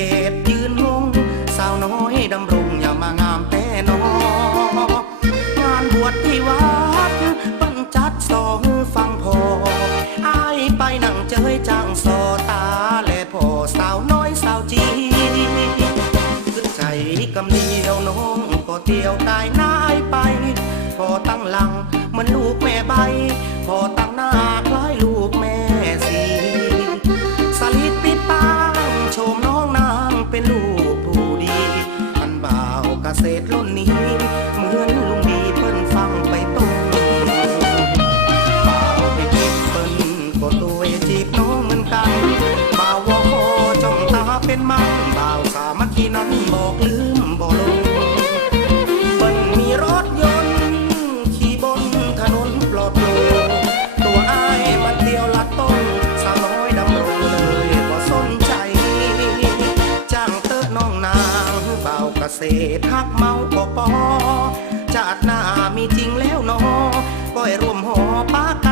ษตยืนงงสาวน้อยดำรงอย่ามางามแต่นองานบวชที่วัดปันจัดสองฟังพออายไปนั่งเจยจางสอตาและพอสาวน้อยสาวจีขึ้นใจกำเดียวน้องก็เตียวตายนายไป พอตั้งหลังมันลูกแม่ใบ พอตั้ง เป็นมันบ่าวสามัคคีนั้นบอกลืมบ่ลงเปิ้นมีรถยนต์ขี่บนถนนปลอดโปร่งตัวอ้ายมันเดียวลัดต้นสาวน้อยดำรงเลยบ่สนใจจ้างเตอะน้องนางเบาวเกษตรทักเมาก็ปอจาดหน้ามีจริงแล้วนอก้อยรวมหอปาก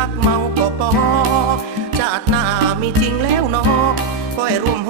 ทักเมาก็ปอจาดหน้ามีจริงแล้วเนอก้อยร่วมห